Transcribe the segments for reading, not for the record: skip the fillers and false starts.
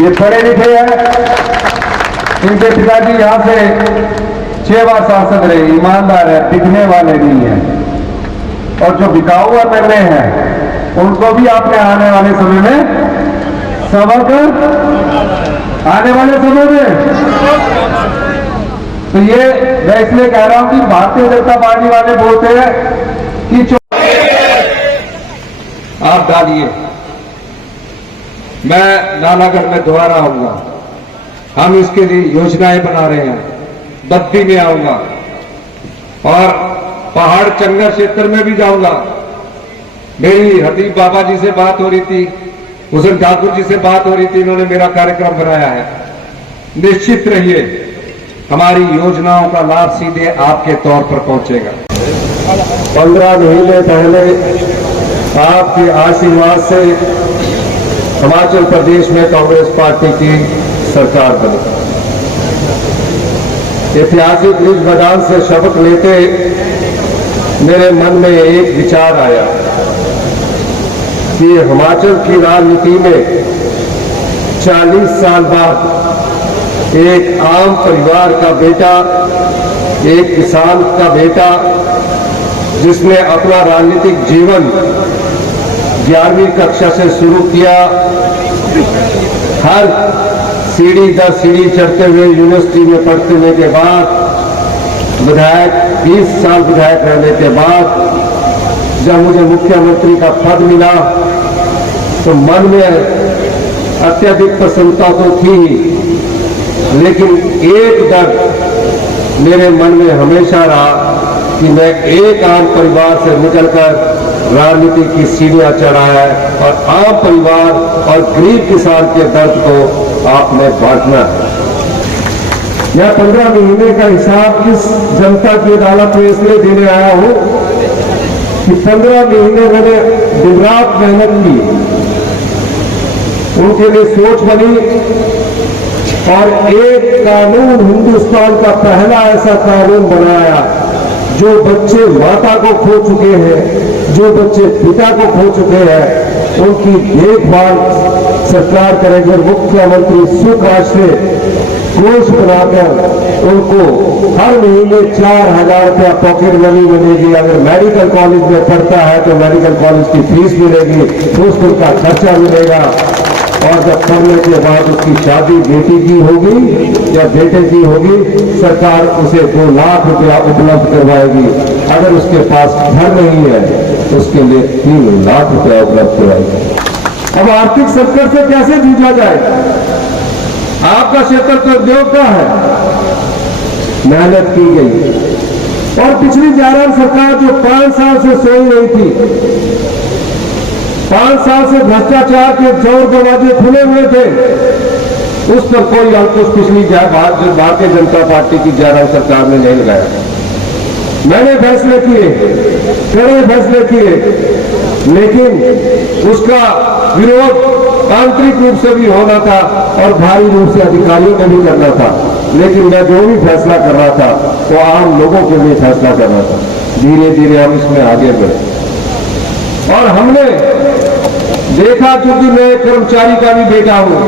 ये पढ़े लिखे हैं, इनके पिताजी यहाँ से 6 बार सांसद रहे, ईमानदार है, दिखने वाले नहीं है। और जो बिकाऊ एमएलए हैं उनको भी आपने आने वाले समय में संभल कर, आने वाले समय में, तो ये मैं इसलिए कह रहा हूं कि भारतीय जनता पार्टी वाले बोलते हैं कि आप डालिए, मैं नालागढ़ में दोबारा आऊंगा, हम इसके लिए योजनाएं बना रहे हैं, बद्दी में आऊंगा और पहाड़ चंगर क्षेत्र में भी जाऊंगा। मेरी हबीब बाबा जी से बात हो रही थी, हुसैन ठाकुर जी से बात हो रही थी, इन्होंने मेरा कार्यक्रम बनाया है। निश्चित रहिए हमारी योजनाओं का लाभ सीधे आपके तौर पर पहुंचेगा। 15 महीने पहले आपके आशीर्वाद से हिमाचल प्रदेश में कांग्रेस पार्टी की सरकार बनी। ऐतिहासिक रिज मैदान से शपथ लेते मेरे मन में एक विचार आया कि हिमाचल की राजनीति में 40 साल बाद एक आम परिवार का बेटा, एक किसान का बेटा, जिसने अपना राजनीतिक जीवन 11वीं कक्षा से शुरू किया, हर सीढ़ी दर सीढ़ी चढ़ते हुए यूनिवर्सिटी में पढ़ने के बाद, विधायक 20 साल विधायक रहने के बाद जब मुझे मुख्यमंत्री का पद मिला तो मन में अत्यधिक प्रसन्नता तो थी, लेकिन एक डर मेरे मन में हमेशा रहा कि मैं एक आम परिवार से निकलकर राजनीति की सीढ़ियां चढ़ा है और आम परिवार और गरीब किसान के दर्द को आपने बांटना है। मैं 15 महीने का हिसाब इस जनता की अदालत में इसलिए देने आया हूं कि 15 महीने मैंने दिन रात मेहनत की, उनके लिए सोच बनी और एक कानून हिंदुस्तान का पहला ऐसा कानून बनाया जो बच्चे माता को खो चुके हैं, जो बच्चे पिता को खो चुके हैं, उनकी देखभाल सरकार करेगी। मुख्यमंत्री सुख राशि कोष बनाकर उनको हर महीने 4000 रुपया पॉकेट मनी मिलेगी। अगर मेडिकल कॉलेज में पढ़ता है तो मेडिकल कॉलेज की फीस मिलेगी, हॉस्टल का खर्चा मिलेगा और जब पढ़ने के बाद उसकी शादी बेटी की होगी या बेटे की होगी, सरकार उसे 2 लाख रुपया उपलब्ध करवाएगी। अगर उसके पास घर नहीं है तो उसके लिए 3 लाख रुपया उपलब्ध करवाएगी। अब आर्थिक संकट से कैसे जूझा जाए? आपका क्षेत्र तो उद्योग का है, मेहनत की गई और पिछली जयराम सरकार जो 5 साल से सोई नहीं थी, 5 साल से भ्रष्टाचार के जोर दरवाजे खुले हुए थे, उस पर कोई अंकुश पिछली भारतीय जनता पार्टी की जयराम सरकार ने नहीं लगाया। मैंने फैसले किए, कड़े फैसले किए, लेकिन उसका विरोध आंतरिक रूप से भी होना था और भारी रूप से अधिकारियों ने भी करना था। लेकिन मैं जो भी फैसला कर रहा था वो आम लोगों के लिए फैसला कर रहा था। धीरे धीरे हम इसमें आगे बढ़े और हमने देखा, क्योंकि मैं कर्मचारी का भी बेटा हूं,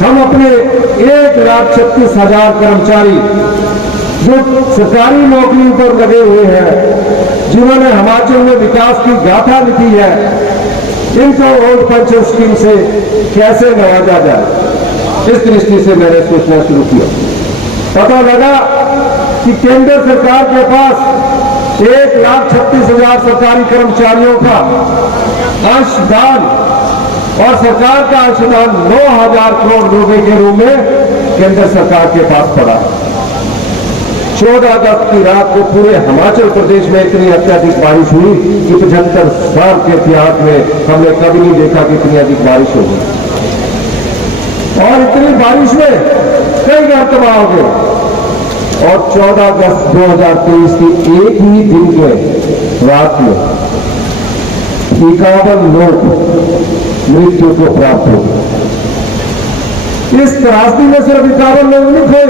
हम अपने 1,36,000 कर्मचारी जो सरकारी नौकरी पर लगे हुए हैं, जिन्होंने हिमाचल में विकास की गाथा लिखी है, इनको ओल्ड पेंशन स्कीम से कैसे नवाजा जाए, इस दृष्टि से मैंने सोचना शुरू किया। पता लगा कि केंद्र सरकार के पास 1,36,000 सरकारी कर्मचारियों का अंशदान और सरकार का अंशदान 9,000 करोड़ रुपए के रूप में केंद्र सरकार के पास पड़ा है। 14 अगस्त की रात को पूरे हिमाचल प्रदेश में इतनी अत्यधिक बारिश हुई कि 75 साल के इतिहास में हमने कभी नहीं देखा कि इतनी अधिक बारिश होगी। और इतनी बारिश में कई घर तबाह हो गए और 14 अगस्त 2023 की एक ही दिन के रात में 51 लोग मृत्यु को प्राप्त हो गए। इस त्रासदी में सिर्फ 51 लोग नहीं थे,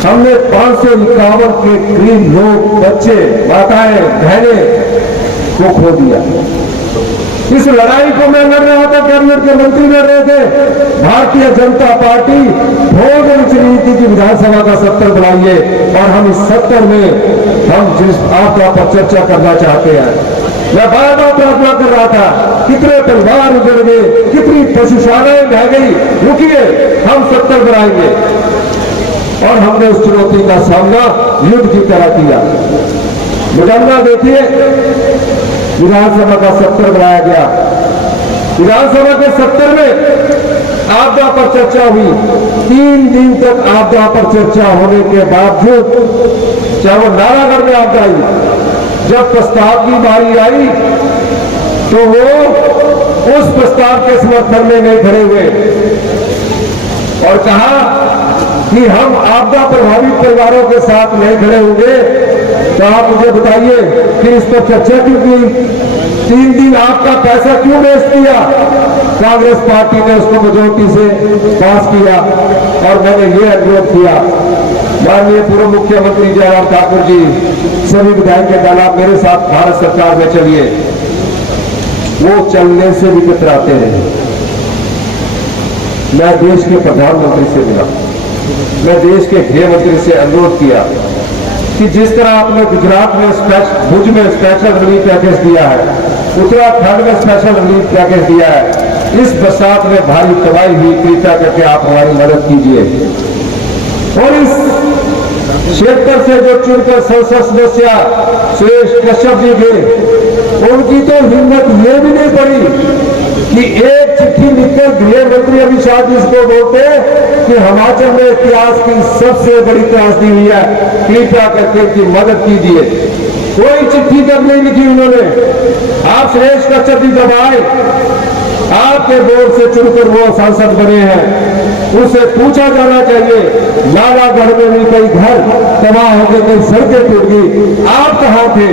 हमने 551 के करीब लोग, बच्चे, माताएं, बहनें को खो दिया। इस लड़ाई को मैं लड़ रहा था, कैबिनेट के मंत्री लड़ रहे थे। भारतीय जनता पार्टी भोग नीति की विधानसभा का सत्र बुलाइए और हम इस सत्र में हम जिस आपदा पर चर्चा करना चाहते हैं। मैं बार बार प्रार्थना कर रहा था, कितने परिवार उजड़ गए, कितनी पशुशालाएं ढह गई, रुकिए हम सत्र बनाएंगे। और हमने उस चुनौती का सामना युद्ध की तरह किया। विडंबना देखिए, विधानसभा का सत्र बनाया गया। विधानसभा के सत्र में आपदा पर चर्चा हुई। 3 दिन तक आपदा पर चर्चा होने के बावजूद, चाहे वो नारागढ़ में आपदा आई, जब प्रस्ताव की बारी आई तो वो उस प्रस्ताव के समर्थन में नहीं खड़े हुए और कहा कि हम आपदा प्रभावित परिवारों के साथ नहीं खड़े होंगे। तो आप मुझे बताइए, फिर इस पर चर्चा क्यों की? 3 दिन आपका पैसा क्यों वेस्ट किया? कांग्रेस पार्टी ने उसको मेजोरिटी से पास किया और मैंने ये अनुरोध किया, माननीय पूर्व मुख्यमंत्री जयराम ठाकुर जी, सभी विधायक के दल, आप मेरे साथ भारत सरकार में चलिए। वो चलने से भी कतराते रहे। मैं देश के प्रधानमंत्री से मिला, मैं देश के गृह मंत्री से अनुरोध किया कि जिस तरह आपने गुजरात में भुज में स्पेशल रिलीफ पैकेज दिया है, उत्तराखंड में स्पेशल रिलीफ पैकेज दिया है, इस बरसात में भारी तबाही हुई, कृपया करके आप हमारी मदद कीजिए। और इस क्षेत्र से जो चुनकर संसद सदस्य सुरेश कश्यप जी थे, उनकी तो हिम्मत ये भी नहीं पड़ी कि एक चिट्ठी लिखकर गृह मंत्री अमित शाह जी को बोलते कि हिमाचल में इतिहास की सबसे बड़ी त्रासदी हुई है, कृपया करके इनकी मदद कीजिए। कोई चिट्ठी तक नहीं लिखी उन्होंने। आप सुरेश कश्यप जी जब आए, आपके बोर्ड से चुनकर वो सांसद बने हैं, उनसे पूछा जाना चाहिए, नालागढ़ में भी कई घर तबाह हो गए, कई सड़कें टूट गई, आप कहां थे?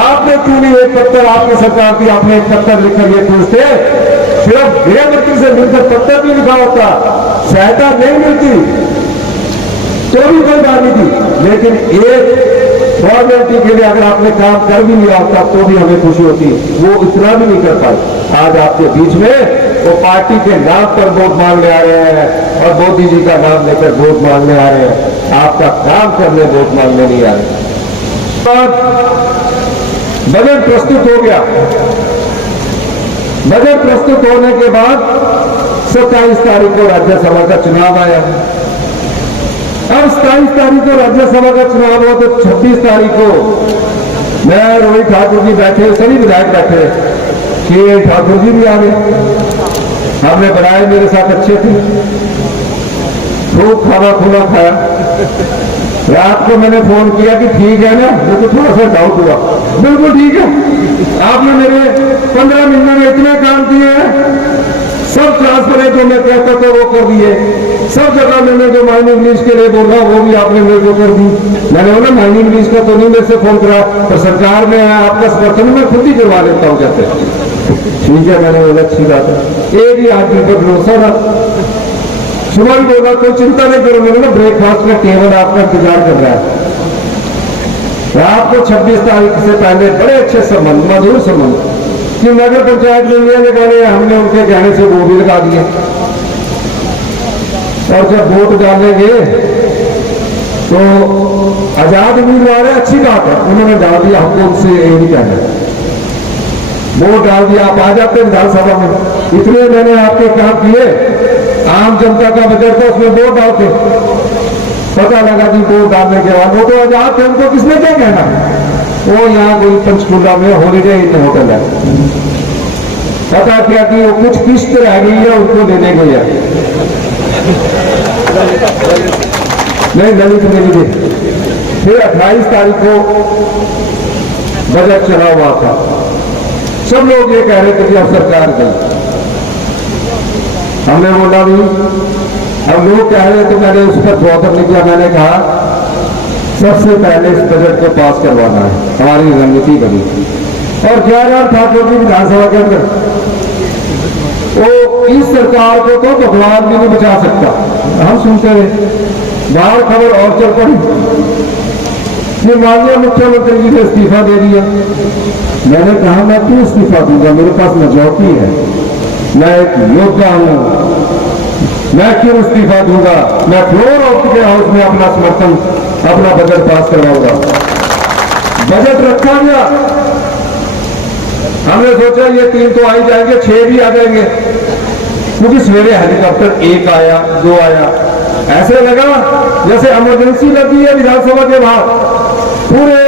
आपने क्यों नहीं एक पत्र, आपकी सरकार की आपने एक पत्र लिखकर ये पूछते? सिर्फ गृह मंत्री से मिलकर पत्र भी लिखा होता, सहायता नहीं मिलती तो भी कोई बात नहीं थी। लेकिन एक फॉर्मेलिटी के लिए अगर आपने काम कर भी लिया होता तो भी हमें खुशी होती, वो इतना भी नहीं कर पाए। आज आपके बीच में वो पार्टी के नाम पर वोट मांगने आ रहे हैं और मोदी जी का नाम लेकर वोट मांगने आ रहे हैं, आपका काम करने वोट मांगने नहीं आ रहे। बजट प्रस्तुत हो गया। बजट प्रस्तुत होने के बाद 27 तारीख को राज्यसभा का चुनाव आया। अब 27 तारीख को राज्यसभा का चुनाव हुआ तो 26 तारीख को मैं, रोहित ठाकुर जी बैठे, सभी विधायक बैठे, कि ठाकुर जी भी आ गए। हमने बनाए, मेरे साथ अच्छे थे, खूब खाना खुला खाया। रात को मैंने फोन किया कि ठीक है ना, मुझे थोड़ा सा डाउट हुआ। बिल्कुल ठीक है, आपने मेरे 15 महीने में इतने काम किए हैं, सब ट्रांसफर है जो मैं कहता था वो कर दिए, सब जगह मैंने जो माइनिंग लीज के लिए बोला वो भी आपने मेरे को कर दी। मैंने बोला माइनिंग लीज का तो नहीं मेरे से फोन करा, तो सरकार में आपका समर्थन मैं खुद ही करवा लेता हूँ। कहते ठीक है, मैंने बोला अच्छी बात है। एक ही आदमी पर भरोसा था, सुबह भी बोला कोई चिंता नहीं करो, मैंने ना ब्रेकफास्ट का टेबल आपका इंतजार कर रहा है। रात को 26 तारीख से पहले बड़े अच्छे संबंध, मधुर संबंध कि नगर पंचायत में लगाने, हमने उनके कहने से वो भी लगा दिए। और जब वोट डालेंगे तो आजाद उम्मीदवार है, अच्छी बात है, उन्होंने डाल दिया, हमको उनसे यही कहना है, वोट डाल दिया, आप आ जाते विधानसभा में। इतने मैंने आपके काम किए, आम जनता का बजट था उसमें वोट डालते, पता लगा कि वोट डालने के बाद वो तो आजाद थे, उनको किसने क्या कहना है? वो यहाँ कोई पंचकूला में हॉलीडे इन होटल है, पता किया कि वो कुछ किस्त रह गई है, उनको देने गई है, नहीं ललित मेरी दे। फिर 28 तारीख को बजट चला हुआ था, सब लोग ये कह रहे थे कि अब सरकार गई। हमने बोला भी, अब लोग कह रहे तो मैंने उस पर प्रॉपर नहीं किया। मैंने कहा सबसे पहले इस बजट को पास करवाना है, हमारी रणनीति बनी। और जयराम ठाकुर जी विधानसभा के अंदर, वो इस सरकार को तो भगवान भी नहीं बचा सकता। हम सुनते रहे, बाहर खबर और चल पड़ी इसलिए माननीय मुख्यमंत्री जी ने इस्तीफा दे दिया। मैंने कहा मैं क्यों इस्तीफा दूंगा, मेरे पास मेजॉरिटी है, मैं एक योद्धा हूं, मैं क्यों इस्तीफा दूंगा, मैं फ्लोर ऑफ के हाउस में अपना समर्थन, अपना बजट पास करवाऊंगा। बजट रखा गया, हमने सोचा ये 3 तो आ ही जाएंगे, 6 भी आ जाएंगे, क्योंकि सवेरे हेलीकॉप्टर 1 आया, 2 आया, ऐसे लगा जैसे इमरजेंसी लगी है विधानसभा के बाहर। पूरे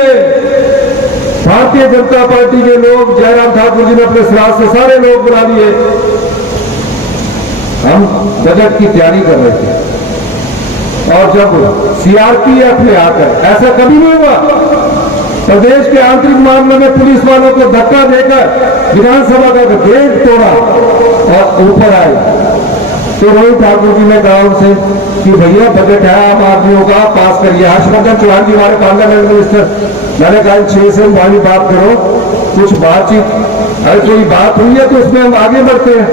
भारतीय जनता पार्टी के लोग, जयराम ठाकुर जी ने अपने सराज से सारे लोग बुला लिए। हम बजट की तैयारी कर रहे थे और जब सीआरपीएफ ने आकर, ऐसा कभी नहीं हुआ, प्रदेश के आंतरिक मामले में पुलिस वालों को धक्का देकर विधानसभा का गेट तोड़ा और ऊपर आए, तो रोहित ठाकुर जी ने कहा उनसे कि भैया बजट है आम आदमियों का, पास करिए। हर्षवर्धन चौहान जी हमारे पार्लियामेंट मिनिस्टर, मैंने कहा 6 से वाली बात करो, कुछ बातचीत, अगर कोई बात हुई है तो उसमें हम आगे बढ़ते हैं।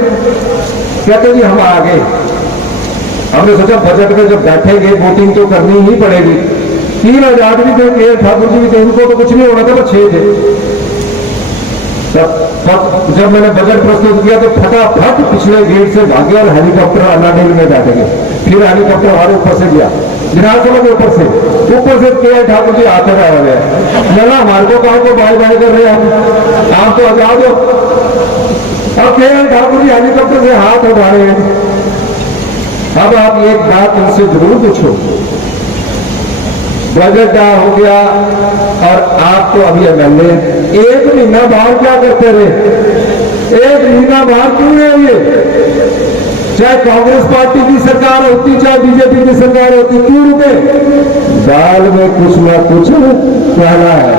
कहते जी हम आगे, हमने सोचा बजट में जब बैठेंगे वोटिंग तो करनी ही पड़ेगी। 3 आजाद भी थे, ठाकुर जी भी थे, उनको तो कुछ नहीं होना था, पर 6 थे। जब मैंने बजट प्रस्तुत किया तो फटाफट पिछले गेट से भागे और हेलीकॉप्टर अनाडेल में बैठ गए। फिर हेलीकॉप्टर हमारे ऊपर से गया, विधानसभा के ऊपर से के ठाकुर जी आते रहे हैं। मैंने हमारे को कहा को बाय बाय कर रहे हैं, आप तो आजाद हो। अब के ठाकुर जी हेलीकॉप्टर से हाथ उठा रहे हैं। अब आप एक बात उनसे जरूर पूछो, बजट हो गया और आप तो अभी एमएलए, 1 महीना बाहर क्या करते रहे, 1 महीना बाहर क्यों रहे? ये चाहे कांग्रेस पार्टी की सरकार होती, चाहे बीजेपी की सरकार होती, क्यों रुके? दाल में कुछ ना कुछ कहना है,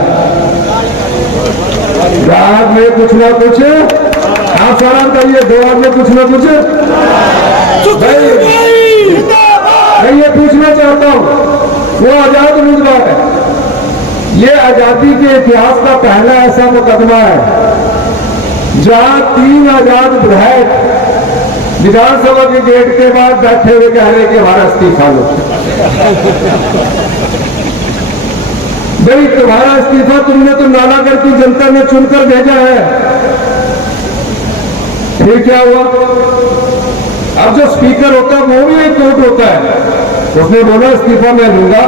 दाल में कुछ ना कुछ, आप सारा कहिए, दाल में कुछ ना कुछ। मैं ये पूछना चाहता हूं, वो आजाद उम्मीदवार है, ये आजादी के इतिहास का पहला ऐसा मुकदमा है जहां 3 आजाद विधायक विधानसभा के गेट के बाद बैठे हुए कह रहे कि हमारा इस्तीफा लो। भाई तुम्हारा इस्तीफा तुमने तो नालागढ़ की जनता ने चुनकर भेजा है, फिर क्या हुआ? अब जो स्पीकर होता है वो भी एक कोर्ट होता है, उसने बोला इस्तीफा मैं लूंगा।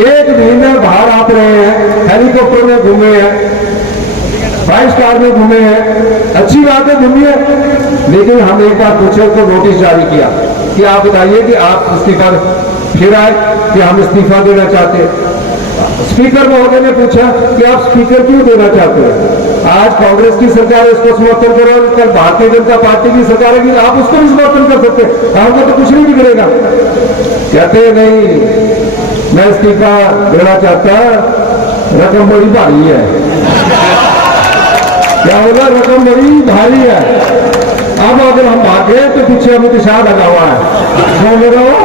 1 महीने बाहर आप रहे हैं, हेलीकॉप्टर में घूमे हैं, 5 स्टार में घूमे हैं, अच्छी बात है घूमिए, लेकिन हम एक बार पूछे तो नोटिस जारी किया कि आप बताइए कि आप इस्तीफा, फिर आए कि हम इस्तीफा देना चाहते हैं। स्पीकर महोदय ने पूछा कि आप स्पीकर क्यों देना चाहते हैं? आज कांग्रेस की सरकार है, उसको समर्थन करो, कल भारतीय जनता पार्टी की सरकार है कि आप उसको भी समर्थन कर सकते हैं, हमको तो कुछ नहीं बिगड़ेगा। कहते नहीं, मैं इस्तीफा देना चाहता, रकम बड़ी भारी है। क्या होगा? रकम बड़ी भारी है। अब अगर हम भागे तो पीछे अमित शाह लगा हुआ है, कौन लगा हुआ?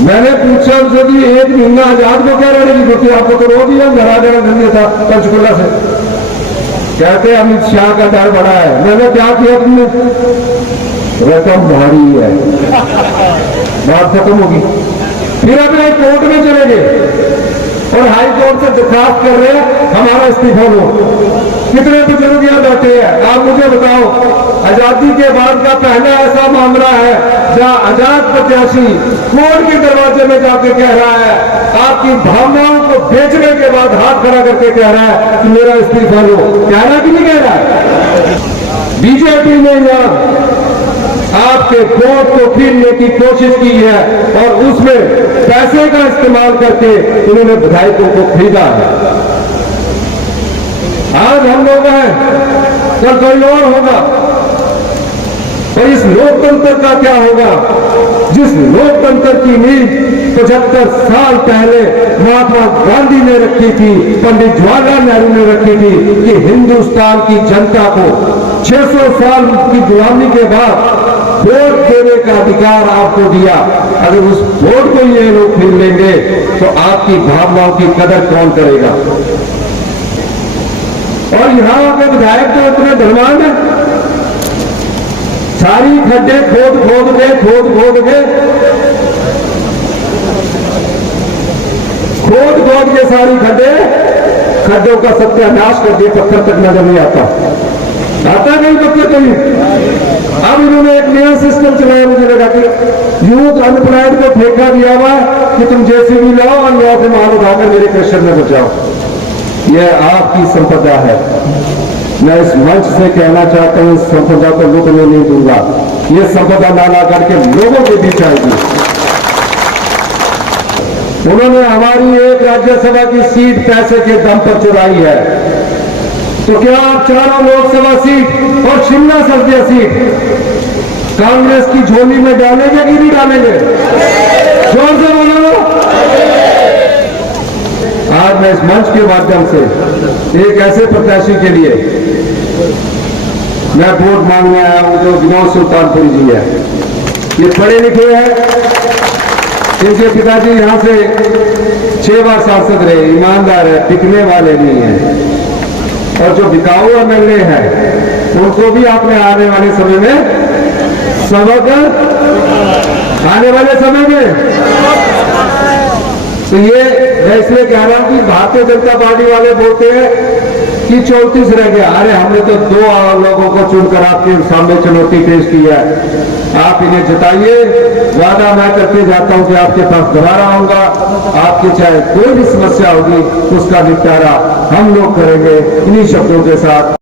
मैंने पूछा उनसे कि 1 महीना आजाद को क्या रहने की जरूरत, आपको तो रोज ही घर आ जाना धन्य था पंचकुला से। कहते अमित शाह का डर बड़ा है। मैंने क्या किया तुमने? रकम भारी है, बात खत्म होगी। फिर अपने कोर्ट में चले गए और हाई कोर्ट से दरखास्त कर रहे हैं हमारा इस्तीफा लो। कितने बुजुर्ग यहाँ बैठे हैं, आप मुझे बताओ, आजादी के बाद का पहला ऐसा मामला है जहां आजाद प्रत्याशी कोर्ट के दरवाजे में जाके कह रहा है, आपकी भावनाओं को बेचने के बाद हाथ खड़ा करके कह रहा है कि मेरा इस्तीफा लो। कह रहा कि नहीं कह रहा है? बीजेपी ने यहां आपके वोट को छीनने की कोशिश की है और उसमें पैसे का इस्तेमाल करके उन्होंने विधायकों को खरीदा है। आज हम लोग हैं, कल कोई और होगा। और इस लोकतंत्र का क्या होगा? जिस लोकतंत्र की नींव 75 साल पहले महात्मा गांधी ने रखी थी, पंडित जवाहरलाल नेहरू ने रखी थी कि हिंदुस्तान की जनता को 600 साल की गुलामी के बाद वोट देने का अधिकार आपको दिया। अगर उस वोट को ये लोग फिर लेंगे तो आपकी भावनाओं की कदर कौन करेगा? और यहां के विधायक तो इतने धनवान है, सारी खड्डे खोद खोद के खोद खोद के सारी खड्डों का सत्यानाश कर दिए, पत्थर तक नजर नहीं आता नहीं पत्थर कहीं। अब इन्होंने एक नया सिस्टम चलाया, मुझे लगा कि यूथ अनएम्प्लॉयड को ठेका दिया हुआ कि तुम जेसीबी लाओ और यहाँ से माल उठाकर मेरे क्रेशर में बचाओ। यह आपकी संपदा है। मैं इस मंच से कहना चाहता हूं, इस संपदा को लुटने नहीं दूंगा। यह संपदा ना ला करके लोगों के बीच आएगी। उन्होंने हमारी एक राज्यसभा की सीट पैसे के दम पर चुराई है, तो क्या आप चारों लोकसभा सीट और शिमला संसदीय सीट कांग्रेस की झोली में डालेंगे कि नहीं डालेंगे? जोर से बोलो। आज मैं इस मंच के माध्यम से एक ऐसे प्रत्याशी के लिए मैं वोट मांगने आया हूं जो विनोद सुल्तानपुरी जी है। ये पढ़े लिखे हैं, इनके पिताजी यहां से 6 बार सांसद रहे, ईमानदार है, बिकने वाले नहीं है। और जो बिकाऊ एमएलए हैं उनको भी आपने आने वाले समय में सबक, आने वाले समय में, तो ये मैं इसलिए कह रहा हूं कि भारतीय जनता पार्टी वाले बोलते हैं कि 34 रह गया। अरे हमने तो 2 लोगों को चुनकर आपके सामने चुनौती पेश की है। आप इन्हें जिताइए, वादा मैं करके जाता हूं कि आपके पास दोबारा आऊंगा। आपकी चाहे कोई भी समस्या होगी उसका निपटारा हम लोग करेंगे। इन्हीं शब्दों के साथ